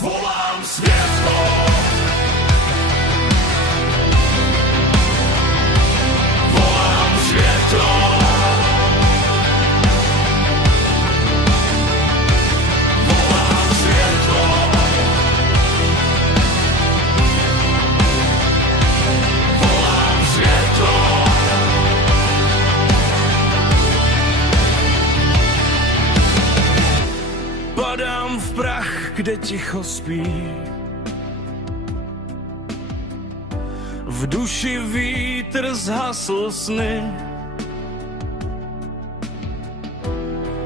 Volám světlo. Volám světlo. Volám světlo. Volám světlo. Padám v prach, kde ticho spí. V duši vítr zhasl sny.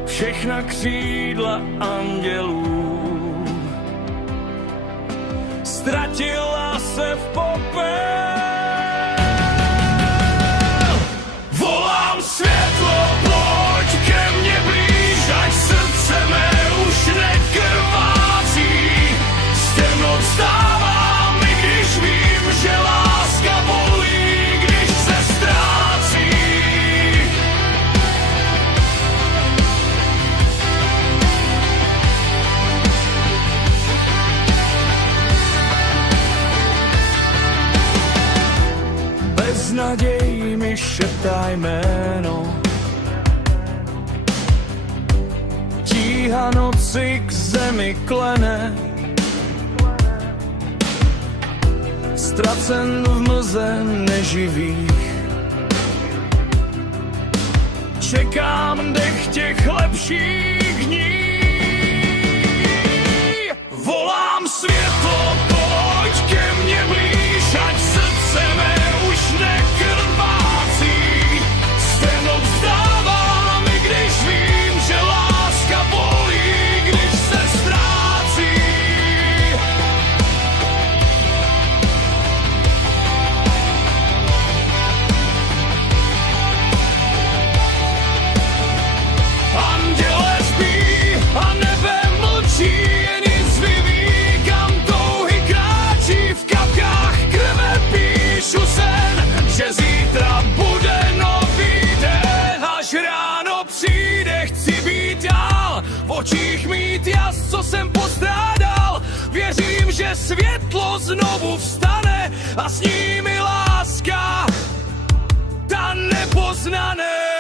Všechna křídla andělů ztratila se v popel. Volám světlo, pojď ke mně blíž, ať srdce mé už nekrvácí. Z temnot vstávám, i když vím, že láska bolí, když se ztrácí. Beznaděj mi šeptá jméno, tíha noci k zemi klene. Ztracen v mlze neživých, čekám dech těch lepších dní. Volám světlo, pojď ke mně blíž, ať srdce mé už nekrvácí. Z temnot vstávám, i když vím, že láska bolí, když se ztrácí. Anděle spí a nebe mlčí, je nic vyvíjí, kam touhy kráčí. V kapkách krve píšu sen, že zítra bude nový den. Až ráno přijde, chci být dál, v očích mít jas, co jsem postrádal. Věřím, že světlo znovu vstane a s ním i láska, ta nepoznané.